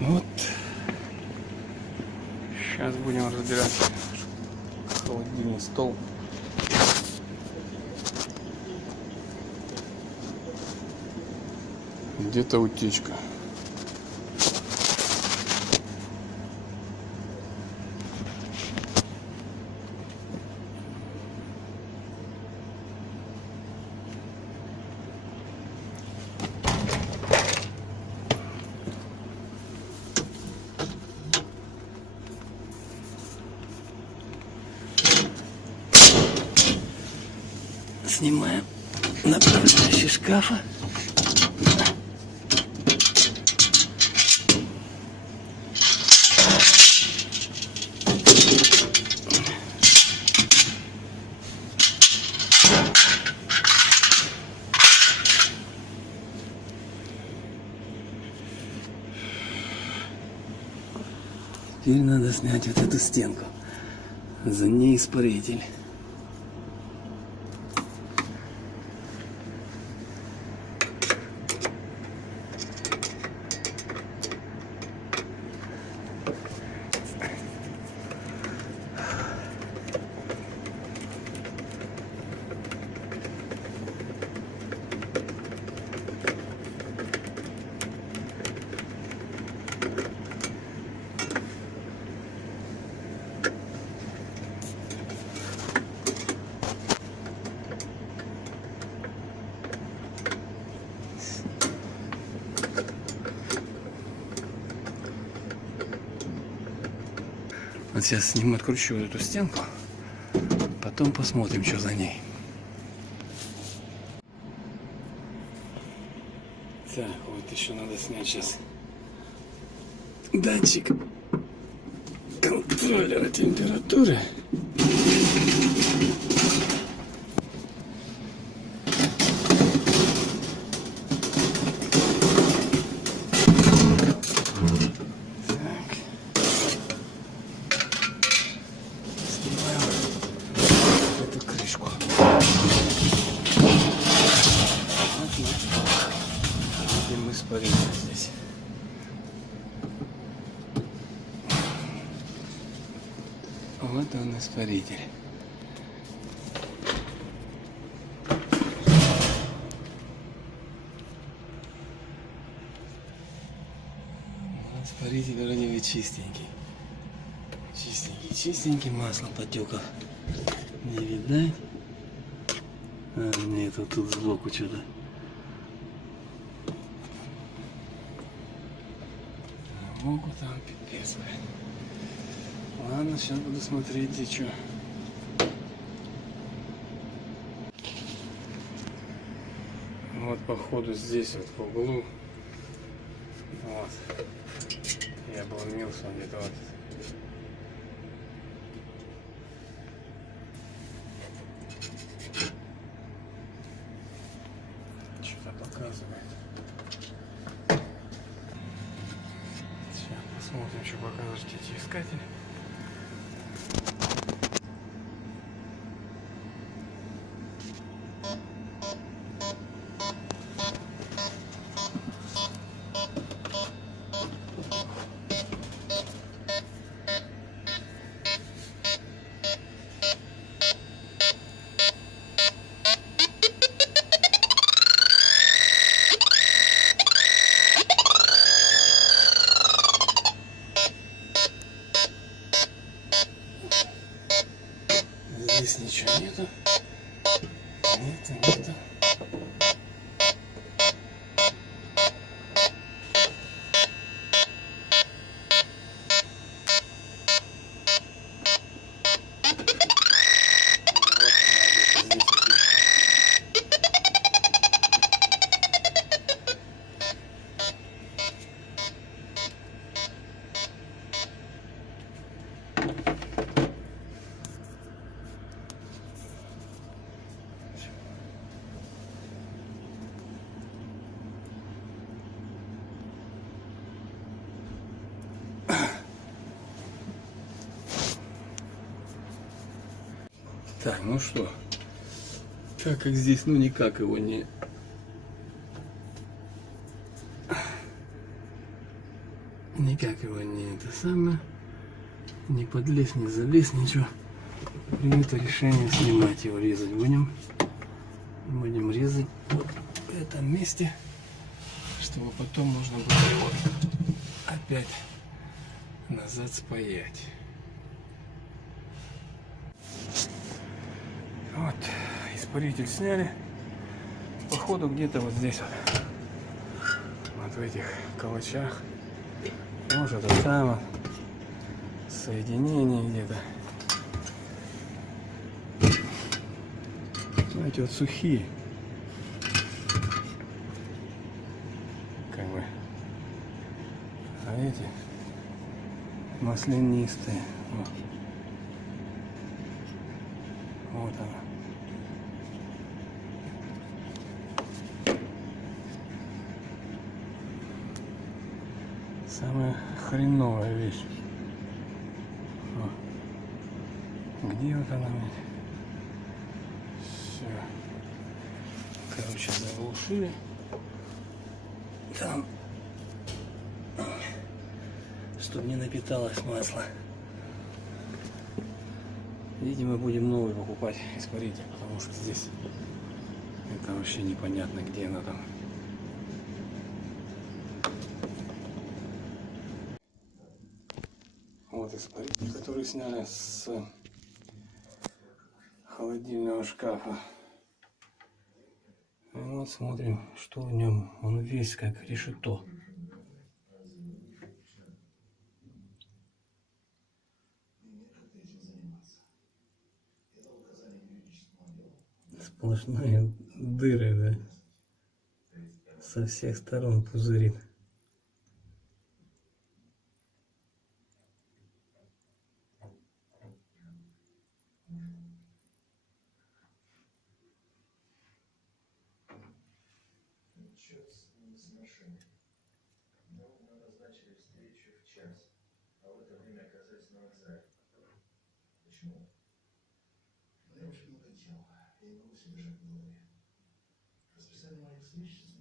Вот. Сейчас будем разбирать холодильный стол. Где-то утечка. Снимаем направляющий шкафа. Теперь надо снять вот эту стенку. За ней испаритель. Вот сейчас с ним откручу вот эту стенку, потом посмотрим, что за ней. Так, вот еще надо снять сейчас датчик контроллера температуры. Здесь. Вот он, испаритель. Испаритель вроде бы чистенький. Чистенький, масло потеков не видать. А, нет, вот тут сбоку что-то. Сбоку там пипец. Ладно, сейчас буду смотреть, где что. Вот походу здесь вот по углу. Вот. Я был мился где-то вот. Что-то показывает. Сейчас посмотрим, что покажут эти искатели. Здесь ничего нету. Нету. Так, ну что, так как здесь, ну никак его не... никак его не это самое, не подлез, не залез, ничего. Принято решение снимать его, резать будем. Будем резать вот в этом месте, чтобы потом можно было его опять назад спаять. Вот, испаритель сняли. Походу где-то вот здесь вот в этих калачах, может это там соединение где-то. Эти вот сухие, как бы, а эти маслянистые. Вот она. Самая хреновая вещь. Где вот она? Все. Короче, заглушили. Там, чтобы не напиталось масло. Видимо, будем новый покупать испаритель, потому что здесь это вообще непонятно, где она там. Вот испаритель, который сняли с холодильного шкафа. И вот смотрим, что в нем. Он весь как решето. Сплошные дыры, да? Со всех сторон пузырит. С машины. Но мы назначили встречу в час, а в это время оказались на вокзале. Почему? Ну, я очень много дел. Я не могу себе дышать в голове. Расписание моих встреч с